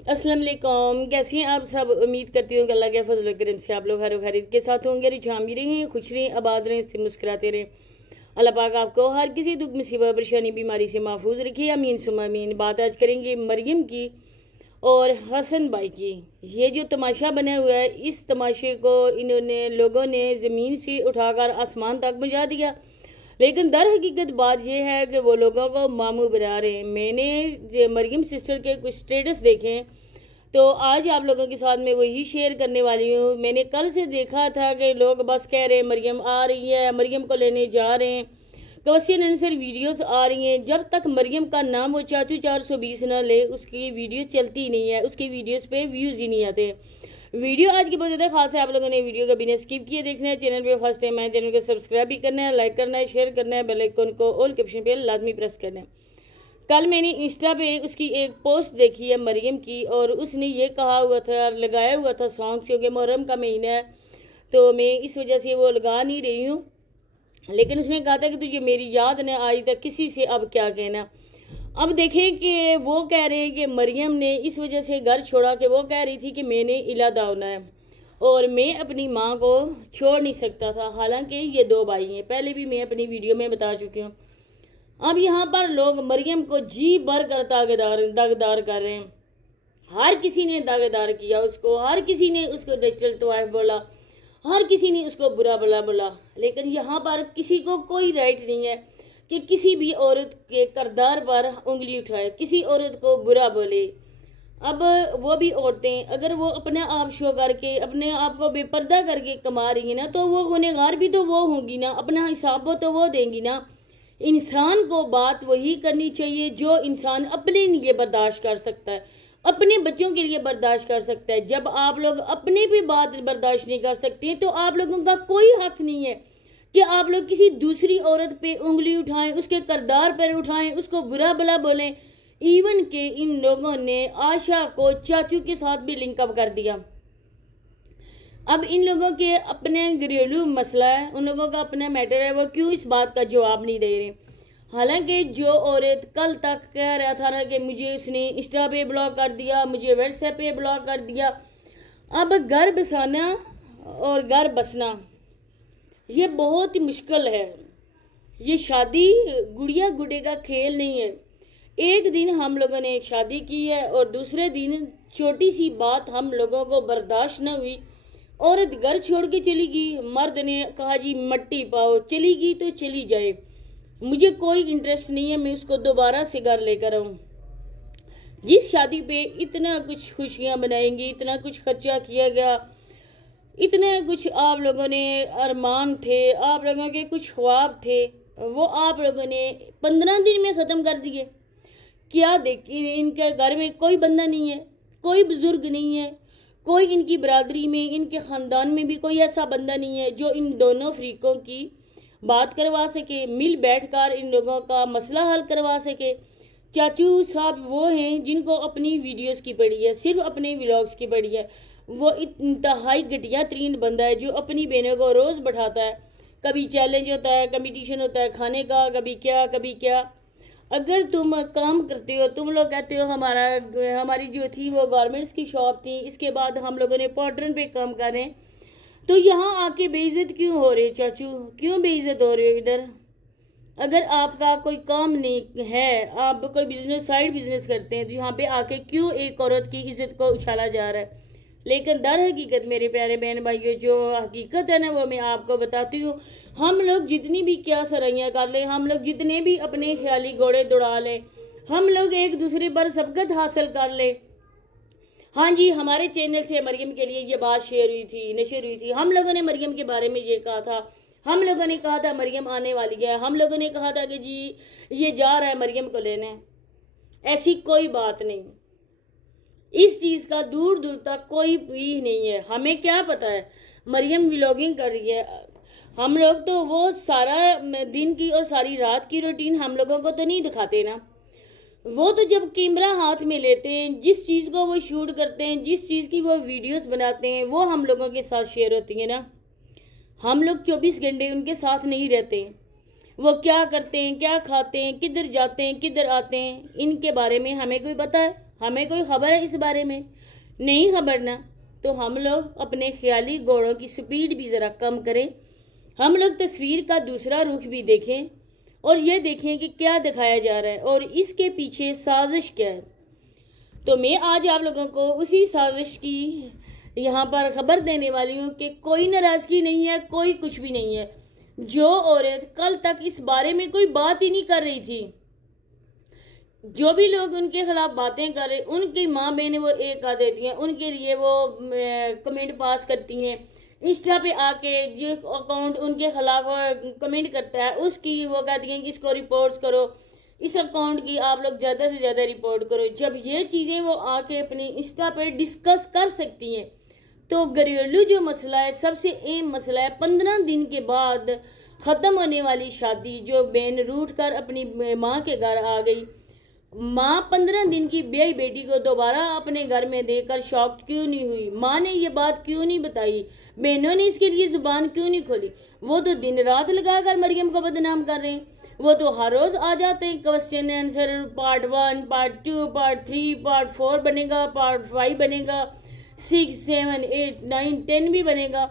अस्सलाम वालेकुम। कैसी हैं आप सब? उम्मीद करती हूँ कि अल्लाह के फजल करम से आप लोग हर खैरियत के साथ होंगे। रिझान भी रहें, खुश रहें, आबाद रहें, इससे मुस्कुराते रहें। अल्लाह पाक आपको हर किसी दुख मुसीबत परेशानी बीमारी से महफूज रखिए, अमीन सुम्मा अमीन। बात आज करेंगे मरियम की और हसन भाई की। ये जो तमाशा बना हुआ है, इस तमाशे को इन्होंने लोगों ने ज़मीन से उठाकर आसमान तक पहुँचा दिया, लेकिन दर हकीकत बात यह है कि वो लोगों को मामू बना रहे हैं। मैंने मरियम सिस्टर के कुछ स्टेटस देखे, तो आज आप लोगों के साथ मैं वही शेयर करने वाली हूँ। मैंने कल से देखा था कि लोग बस कह रहे हैं मरियम आ रही है, मरियम को लेने जा रहे हैं, क्वेश्चन आंसर वीडियोस आ रही हैं। जब तक मरियम का नाम वो चाचू 420 ना ले, उसकी वीडियो चलती नहीं है, उसकी वीडियोस पे व्यूज़ ही नहीं आते। वीडियो आज की बहुत ज़्यादा खास है, आप लोगों ने वीडियो का बिना स्किप किए देखना है। चैनल पे फर्स्ट टाइम आए, चैनल को सब्सक्राइब भी करना है, लाइक करना है, शेयर करना है, बेल आइकन को ऑल के ऑप्शन पे लाजमी प्रेस करना है। कल मैंने इंस्टा पे उसकी एक पोस्ट देखी है मरियम की, और उसने ये कहा हुआ था, लगाया हुआ था सॉन्ग, क्योंकि मुहर्रम का महीना है तो मैं इस वजह से वो लगा नहीं रही हूँ। लेकिन उसने कहा था कि तुझे मेरी याद न आई तो किसी से अब क्या कहना। अब देखें कि वो कह रहे हैं कि मरियम ने इस वजह से घर छोड़ा कि वो कह रही थी कि मैंने इलादा होना है और मैं अपनी माँ को छोड़ नहीं सकता था। हालांकि ये दो भाई हैं, पहले भी मैं अपनी वीडियो में बता चुकी हूँ। अब यहाँ पर लोग मरियम को जी भर कर दागदार कर रहे हैं। हर किसी ने दागदार किया उसको, हर किसी ने उसको डिजिटल टॉय बोला, हर किसी ने उसको बुरा भला बोला। लेकिन यहाँ पर किसी को कोई राइट नहीं है कि किसी भी औरत के किरदार पर उंगली उठाए, किसी औरत को बुरा बोले। अब वो भी औरतें अगर वो अपने आप शो करके अपने आप को बेपर्दा करके कमा रही है ना, तो वो गुनहगार भी तो वो होंगी ना, अपना हिसाब तो वो देंगी ना। इंसान को बात वही करनी चाहिए जो इंसान अपने लिए बर्दाश्त कर सकता है, अपने बच्चों के लिए बर्दाश्त कर सकता है। जब आप लोग अपने भी बात बर्दाश्त नहीं कर सकते तो आप लोगों का कोई हक नहीं है कि आप लोग किसी दूसरी औरत पे उंगली उठाएं, उसके किरदार पर उठाएं, उसको बुरा भला बोलें। इवन के इन लोगों ने आशा को चाचू के साथ भी लिंकअप कर दिया। अब इन लोगों के अपने घरेलू मसला है, उन लोगों का अपना मैटर है, वो क्यों इस बात का जवाब नहीं दे रहे। हालांकि जो औरत कल तक कह रहा था ना कि मुझे उसने इंस्टा पे ब्लॉक कर दिया, मुझे व्हाट्सएप पे ब्लॉक कर दिया, अब घर बसाना और घर बसना ये बहुत ही मुश्किल है। ये शादी गुड़िया गुड़े का खेल नहीं है। एक दिन हम लोगों ने एक शादी की है और दूसरे दिन छोटी सी बात हम लोगों को बर्दाश्त न हुई, औरत घर छोड़ के चली गई। मर्द ने कहा जी मट्टी पाओ, चली गई तो चली जाए, मुझे कोई इंटरेस्ट नहीं है मैं उसको दोबारा से घर लेकर आऊँ। जिस शादी पे इतना कुछ खुशियाँ बनाएंगी, इतना कुछ खर्चा किया गया, इतने कुछ आप लोगों ने अरमान थे, आप लोगों के कुछ ख्वाब थे, वो आप लोगों ने 15 दिन में ख़त्म कर दिए। क्या देखिए, इनके घर में कोई बंदा नहीं है, कोई बुजुर्ग नहीं है, कोई इनकी बरादरी में, इनके ख़ानदान में भी कोई ऐसा बंदा नहीं है जो इन दोनों फ्रीकों की बात करवा सके, मिल बैठकर इन लोगों का मसला हल करवा सके। चाचू साहब वो हैं जिनको अपनी वीडियोस की पड़ी है, सिर्फ अपने व्लॉग्स की पड़ी है। वो इंतहाई घटिया तरीन बंदा है जो अपनी बहनों को रोज़ बैठाता है। कभी चैलेंज होता है, कंपटीशन होता है खाने का, कभी क्या कभी क्या। अगर तुम काम करते हो, तुम लोग कहते हो हमारी जो थी वो गारमेंट्स की शॉप थी, इसके बाद हम लोगों ने पॉटरन पे काम करें, तो यहाँ आके बेइज्जत क्यों हो रहे चाचू, क्यों बेइज्जत हो रहे हो इधर? अगर आपका कोई काम नहीं है, आप कोई बिजनेस साइड बिजनेस करते हैं, तो यहाँ पे आके क्यों एक औरत की इज्जत को उछाला जा रहा है? लेकिन दर हकीकत मेरे प्यारे बहन भाइयों, जो हकीकत है ना वो मैं आपको बताती हूँ। हम लोग जितनी भी क्या सराइयाँ कर लें, हम लोग जितने भी अपने ख्याली घोड़े दौड़ा लें, हम लोग एक दूसरे पर सबकत हासिल कर लें। हाँ जी, हमारे चैनल से मरियम के लिए ये बात शेयर हुई थी, नशर हुई थी। हम लोगों ने मरियम के बारे में ये कहा था, हम लोगों ने कहा था मरियम आने वाली है, हम लोगों ने कहा था कि जी ये जा रहा है मरियम को लेने। ऐसी कोई बात नहीं, इस चीज़ का दूर दूर तक कोई भी नहीं है। हमें क्या पता है मरियम व्लॉगिंग कर रही है, हम लोग तो वो सारा दिन की और सारी रात की रूटीन हम लोगों को तो नहीं दिखाते ना। वो तो जब कैमरा हाथ में लेते हैं, जिस चीज़ को वो शूट करते हैं, जिस चीज़ की वो वीडियोस बनाते हैं, वो हम लोगों के साथ शेयर होती है ना। हम लोग 24 घंटे उनके साथ नहीं रहते। वो क्या करते हैं, क्या खाते हैं, किधर जाते हैं, किधर आते हैं, इनके बारे में हमें कोई पता है? हमें कोई खबर है इस बारे में? नहीं खबर ना। तो हम लोग अपने ख्याली घोड़ों की स्पीड भी ज़रा कम करें। हम लोग तस्वीर का दूसरा रुख भी देखें और ये देखें कि क्या दिखाया जा रहा है और इसके पीछे साजिश क्या है। तो मैं आज आप लोगों को उसी साजिश की यहाँ पर खबर देने वाली हूँ कि कोई नाराज़गी नहीं है, कोई कुछ भी नहीं है। जो औरत कल तक इस बारे में कोई बात ही नहीं कर रही थी, जो भी लोग उनके खिलाफ बातें कर रहे, उनकी माँ बहनें वो एक आ देती हैं, उनके लिए वो कमेंट पास करती हैं। इंस्टा पे आके जो अकाउंट उनके खिलाफ कमेंट करता है उसकी वो कहती हैं कि इसको रिपोर्ट करो, इस अकाउंट की आप लोग ज़्यादा से ज़्यादा रिपोर्ट करो। जब ये चीज़ें वो आके अपनी इंस्टा पे डिस्कस कर सकती हैं, तो घरेलू जो मसला है, सबसे अहम मसला है, 15 दिन के बाद ख़त्म होने वाली शादी, जो बहन रूठ कर अपनी माँ के घर आ गई, माँ 15 दिन की ब्याही बेटी को दोबारा अपने घर में देकर शॉक्ड क्यों नहीं हुई? माँ ने ये बात क्यों नहीं बताई? बहनों ने इसके लिए जुबान क्यों नहीं खोली? वो तो दिन रात लगाकर मरियम को बदनाम कर रहे हैं। वो तो हर रोज आ जाते हैं, question answer part 1, part 2, part 3, part 4 बनेगा, पार्ट 5 बनेगा, 6, 7, 8, 9, 10 भी बनेगा,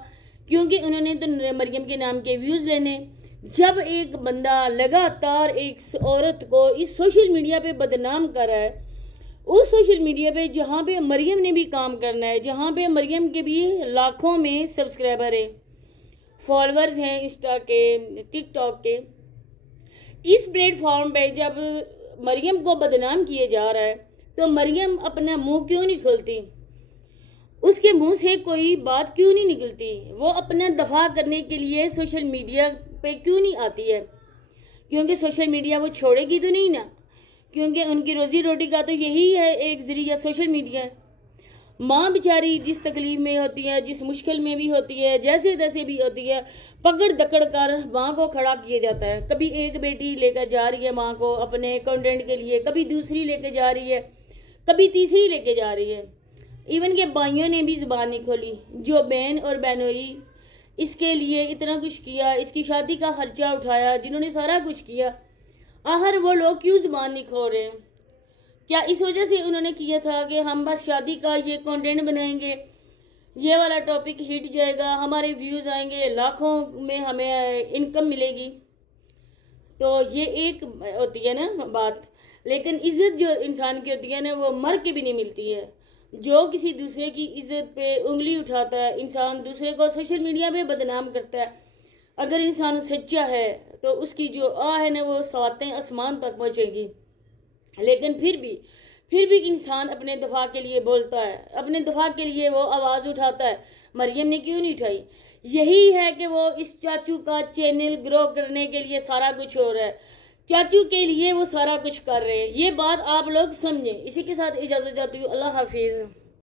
क्योंकि उन्होंने तो मरियम के नाम के व्यूज लेने। जब एक बंदा लगातार एक औरत को इस सोशल मीडिया पे बदनाम कर रहा है, उस सोशल मीडिया पे जहाँ पे मरियम ने भी काम करना है, जहाँ पे मरियम के भी लाखों में सब्सक्राइबर हैं, फॉलोअर्स हैं इंस्टा के, टिकटॉक के, इस प्लेटफॉर्म पे जब मरियम को बदनाम किया जा रहा है तो मरियम अपना मुंह क्यों नहीं खोलती? उसके मुंह से कोई बात क्यों नहीं निकलती? वो अपना दफा करने के लिए सोशल मीडिया पे क्यों नहीं आती है? क्योंकि सोशल मीडिया वो छोड़ेगी तो नहीं ना, क्योंकि उनकी रोजी रोटी का तो यही है एक जरिया, सोशल मीडिया है। माँ बेचारी जिस तकलीफ में होती है, जिस मुश्किल में भी होती है, जैसे तैसे भी होती है, पकड़ दकड़ कर माँ को खड़ा किया जाता है। कभी एक बेटी लेकर जा रही है माँ को अपने कंटेंट के लिए, कभी दूसरी लेके जा रही है, कभी तीसरी लेके जा रही है। इवन के भाइयों ने भी जुबान नहीं खोली। जो बहन और बहनोई इसके लिए इतना कुछ किया, इसकी शादी का खर्चा उठाया, जिन्होंने सारा कुछ किया, आखिर वो लोग क्यों जुबान नहीं खोल रहे हैं? क्या इस वजह से उन्होंने किया था कि हम बस शादी का ये कंटेंट बनाएंगे, ये वाला टॉपिक हिट जाएगा, हमारे व्यूज़ आएंगे, लाखों में हमें इनकम मिलेगी? तो ये एक होती है ना बात, लेकिन इज्जत जो इंसान की होती है ना, वो मर के भी नहीं मिलती है। जो किसी दूसरे की इज्जत पे उंगली उठाता है, इंसान दूसरे को सोशल मीडिया पे बदनाम करता है, अगर इंसान सच्चा है तो उसकी जो आह है ना, वो सातें आसमान तक पहुँचेगी। लेकिन फिर भी इंसान अपने दफा के लिए बोलता है, अपने दफा के लिए वो आवाज़ उठाता है। मरियम ने क्यों नहीं उठाई? यही है कि वो इस चाचू का चैनल ग्रो करने के लिए सारा कुछ हो रहा है, चाचू के लिए वो सारा कुछ कर रहे हैं। ये बात आप लोग समझें। इसी के साथ इजाज़त चाहती हूँ। अल्लाह हाफिज़।